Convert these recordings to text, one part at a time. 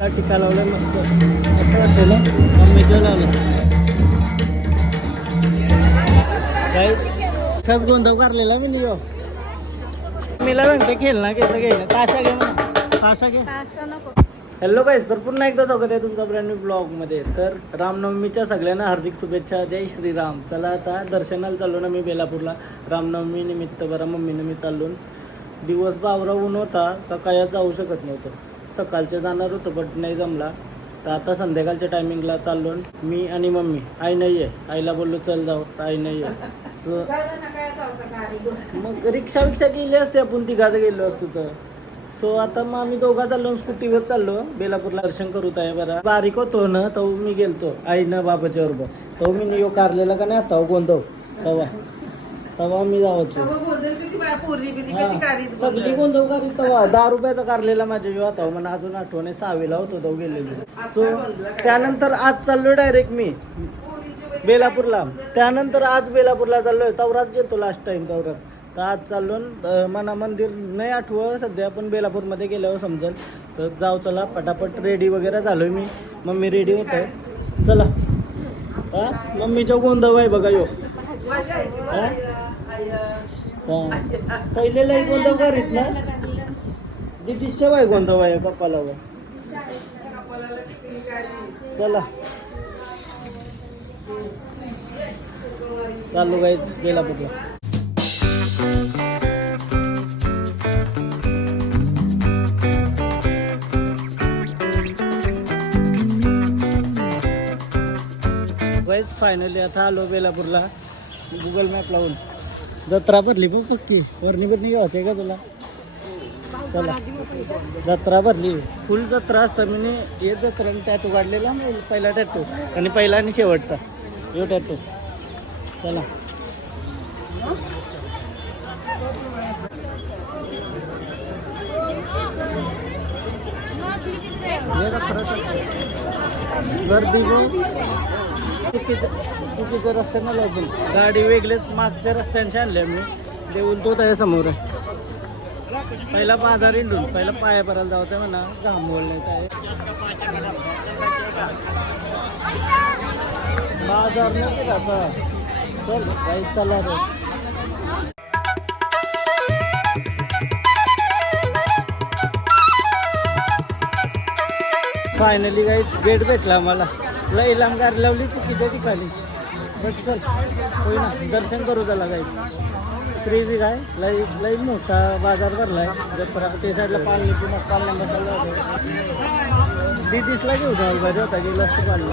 त्या टिका लावलं मस्त वाटतं ना मम्मीचं लावलं काही खत गोंधळ करलेला मी नाही मीला सांगते खेळ ना घेतलं घ्यायला ताशा घे म्हणा. ताशा घे. हॅलो गाईस तर पुन्हा एकदा स्वागत आहे तुमचा ब्रँड न्यू ब्लॉगमध्ये तर रामनवमीच्या सगळ्यांना हार्दिक शुभेच्छा. जय श्रीराम. चला आता दर्शनाला चाललो ना मी बेलापूरला. रामनवमी निमित्त बरा मम्मीनं मी चाललो. दिवस बावरा ऊन होता का कायात जाऊ शकत नव्हतं. सकाळचं जाणार होतो बट नाही जमला. तर आता संध्याकाळच्या टायमिंगला चाललो मी आणि मम्मी आई नाही आहे. आईला बोललो चल जाऊ. तर आई नाही आहे. मग रिक्षा विक्षा गेली असते आपण तिघाचं गेलो असतो तर. सो आता मग आम्ही दोघा चाललो स्कूटीवर चाललो. बेलापूरला दर्शन करू आहे बरं. बारीक होतो ना तो मी गेलतो. आईनं बाबाच्या बरोबर. तो मी नियो कारलेला का नाही आता हो, गोंधव तेव्हा तवा मी जावायचो. सगळी गोंधव करी तवा. दहा रुपयाचा कारलेला माझ्या जीव आता म्हणून अजून आठवण आहे सहावीला होतो तो गेलेलो. सो त्यानंतर आज चाललो डायरेक्ट मी. बेलापूरला. त्यानंतर आज बेलापूरला चाललोय. तवरात येतो लास्ट टाइम तवरात. तर आज चाललो मना मंदिर नाही आठवं सध्या पण बेलापूरमध्ये गेल्यावर समजेल तर जाऊ चला पटापट रेडी वगैरे झालोय मी. मम्मी रेडी होतोय चला. हा? मम्मीच्या गोंधळ आहे बघा यो. पहिले लई गोंधळ करीत ना? दिदी शेवाय गोंधळ आहे कपाला चला. चालू गाईच बेलापूरला गाईज फायनली आता आलो बेलापूरला. गुगल मॅप लावून. जत्रा भरली बघ पक्की. वरणी बिरणी घ्यायचे का तुला? चला. जत्रा भरली. फुल जत्रा असतं मी हे जत्रा टॅटू काढलेला पहिला टॅटू आणि पहिला आणि शेवटचा. यो टॅटू चला. हे गर्दी चुकीचं चुकीच्या रस्त्यानं लागून गाडी वेगळेच मागच्या रस्त्यांशी आणल्या मी ते तो त्या समोर. आहे पहिला बाजार इंडून पहिला पाया भरायला जावं म्हणा. घाम बोलण्यात आहे बाजार नाही का चल काही चला रे. फायनली गाईच गेट भेटला आम्हाला. लई लांब गाडी लावली चुकीच्या ठिकाणी बट चल होई ना दर्शन करू त्याला जायचं फ्री बी काय लई लई मोठा बाजार भरलाय. जर ते साईडला पाणी पुन्हा पालना मसाला होता. दिदीसला घेऊ जाऊ बरे होता गेला असतं पाणी.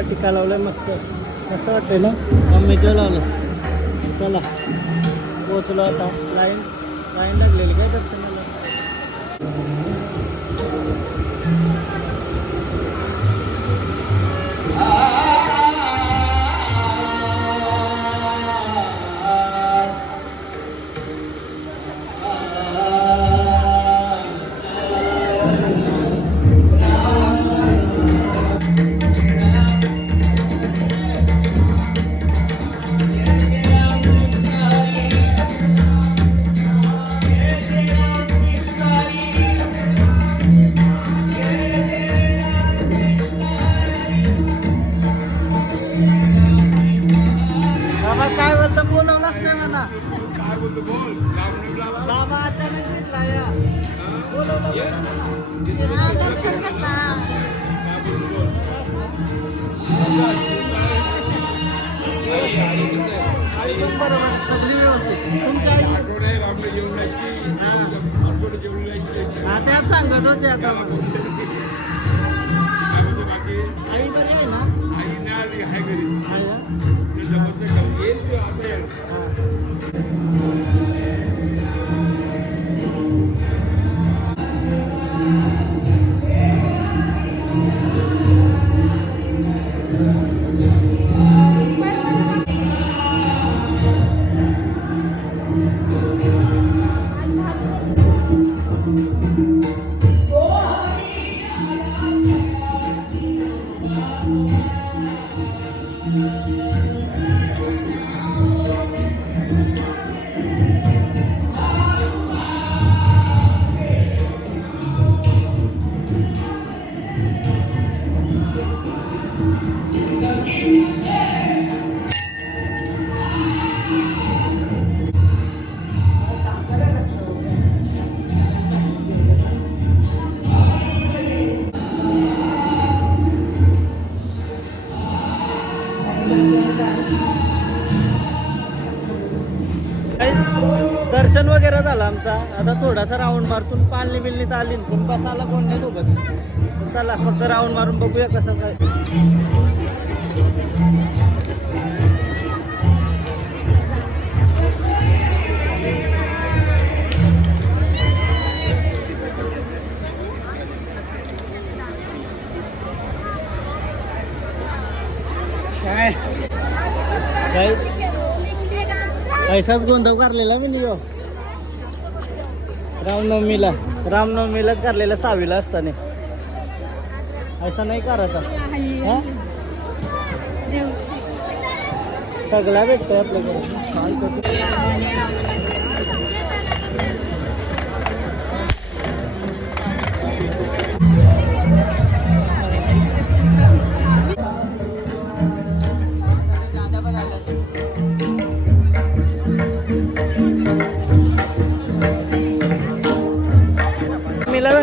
टिका टिका लावलाय मस्त. मस्त वाटतंय ना? मम्मीच्या लावलं चला. पोचलो आता. लाईन लाईन लागलेली काय दर्शन सगळी व्यवस्थित तुमच्या हा त्याच सांगत होते आता आई बरी आहे ना आहे ना? आता थोडासा राऊंड मारतून पालनी बिलनीत आली पण बसायला कोण नाही सोबत चला फक्त राऊंड मारून बघूया कसं काय. पैसाच गोंधळ करलेला मी हो. रामनवमीला रामनवमीलाच करलेला सहावीला असताना. असं नाही करायचा? सगळा भेटतोय आपल्याकडे.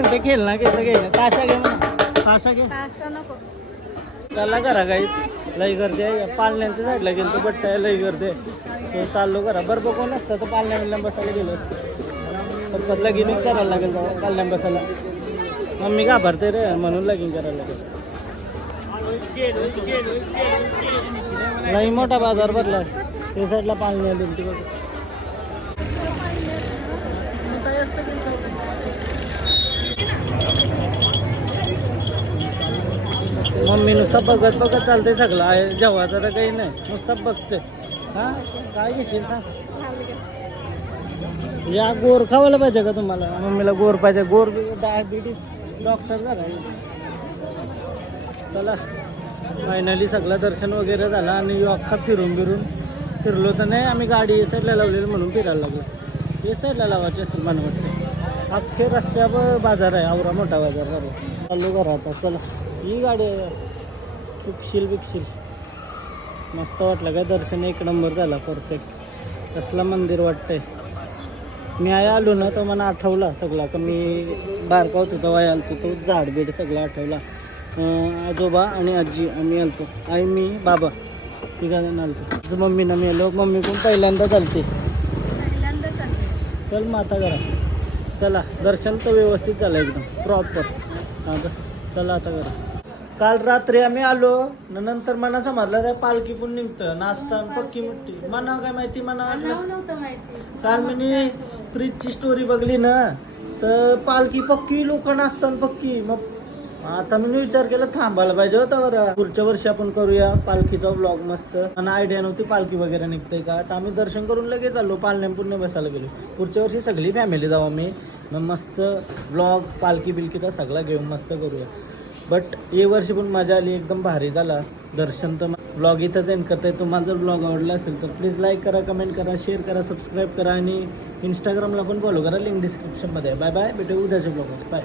काय करतो? मीला सांगते खेळ ना घेतलं घ्यायला ताशा घे. म्हणा ताशा घे चला करा काहीच लई गर्दी आहे. पालण्यांच्या साईडला गेलो तर बट्टा आहे लई गर्दी आहे. सो चाललो करा. बरं बघ कोण असतं? तर पालण्या बिलण्या बसायला गेलो असतो. फक्त लगीनच करायला लागेल जाऊ पालण्या बसायला. मम्मी घाबरते रे म्हणून लगीन करायला लागेल. लई मोठा बाजार भरला ते साईडला पालण्या दिली ती बघ मम्मी नुसतं बघत बघत चालते सगळं. आहे जेवायचं तर काही नाही. नुसतं बघते हा? काय घेशील सांग? या गोर खावायला पाहिजे का तुम्हाला? मम्मीला गोर पाहिजे. गोर डायबिटीस डॉक्टर झाला चला. फायनली सगळं दर्शन वगैरे झालं आणि अख्खा फिरून फिरून फिरलो तर नाही आम्ही गाडी ए साईडला लावलेली म्हणून फिरायला लागलो. हे साईडला लावायची असेल मला वाटते अख्खे रस्त्यावर बाजार आहे आवरा मोठा बाजार झाला चालू करा आता चला. ही गाडी आहे. चुकशील बिकशील. मस्त वाटलं काय दर्शन एक नंबर झाला परफेक्ट कसलं मंदिर वाटतंय. मी आहे आलो ना तर मला आठवला सगळा. का मी बारका होतो तेव्हा आलतो तो झाड बीड सगळं आठवला. आजोबा आणि आजी आम्ही आलतो. आई मी बाबा तिघाजण आलतो. आज मम्मीनं मी आलो. मम्मी पण पहिल्यांदा चालते. चल मग आता करा चला दर्शन तर व्यवस्थित झालं एकदम. प्रॉपर हां बस. चला आता करा काल रात्री आम्ही आलो न नंतर मला समजलं त्या पालखी पण निघतं नाचता पक्की मुट्टी. मना काय माहिती मना वाटलं. काल मी प्रीतची स्टोरी बघली ना तर पालखी पक्की लोक नाचतात पक्की. मग आता मी विचार केला थांबायला पाहिजे होता बरं. पुढच्या वर्षी आपण करूया पालखीचा ब्लॉग मस्त. आणि आयडिया नव्हती पालखी वगैरे निघते का? तर आम्ही दर्शन करून लगेच आलो पालण्या पुण्य बसायला गेलो. पुढच्या वर्षी सगळी फॅमिली जाऊ आम्ही. मग मस्त ब्लॉग पालखी बिलकीचा सगळा घेऊन मस्त करूया. बट हे वर्षी पण मजा आली एकदम भारी झाला. दर्शन तर ब्लॉग इथंच एंड करताय. तुम्हाला जर ब्लॉग आवडला असेल तर प्लीज लाईक करा कमेंट करा शेअर करा सबस्क्राईब करा. आणि इंस्टाग्रामला पण फॉलो करा. लिंक डिस्क्रिप्शनमध्ये आहे बाय बाय भेटू उद्याच्या ब्लॉगमध्ये बाय